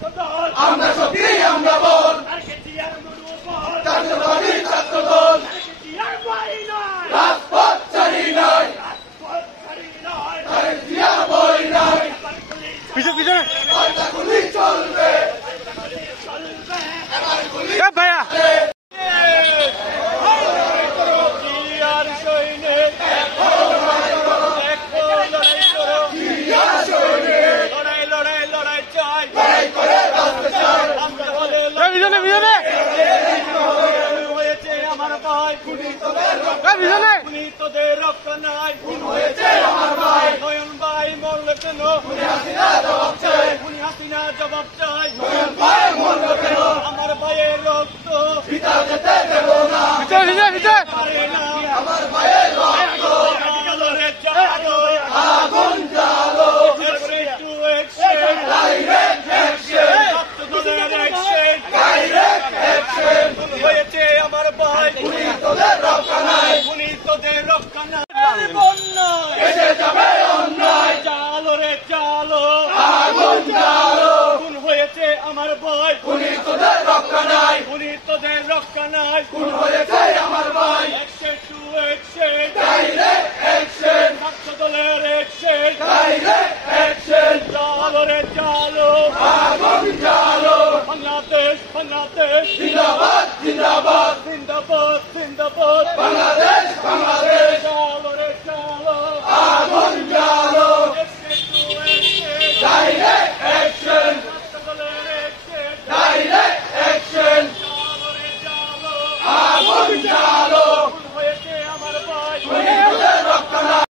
আমরা শক্তি আমরা বল জাতীয়তাবাদী ছাত্র দল রাজপথ ছাড়ি নাই বই নাই পিছনে গুলি চলবে ভাইয়া তোদের রক্ষা নাই নয়ন ভাই মরল কেন হাসিনা জবাব চাই আমার ভাইয়ের রক্ত আমার ভাইয়ের রক্ত আগুন জ্বালো হয়েছে আমার ভাই তোদের রক্ষা নাই তোদের রক্ষা নাই এসে যাবে অন্যায় চালো রে চালো আগুন জ্বালো খুন হয়েছে আমার ভাই তোদের রক্ষা নাই তোদের রক্ষা নাই খুন হয়েছে আমার ভাই ডাইরেক্ট অ্যাকশন ছাত্র দলের অ্যাকশন ডাইরেক্ট অ্যাকশন চালো রে চালো আগুন জ্বালো বাংলাদেশ জিন্দাবাদ জিন্দাবাদ জিন্দাবাদ জিন্দাবাদ বাংলাদেশ চালো রে চালো আগুন জ্বালো ডাইরেক্ট অ্যাকশন ছাত্র দলের অ্যাকশন ডাইরেক্ট অ্যাকশন চালো রে চালো আগুন জ্বালো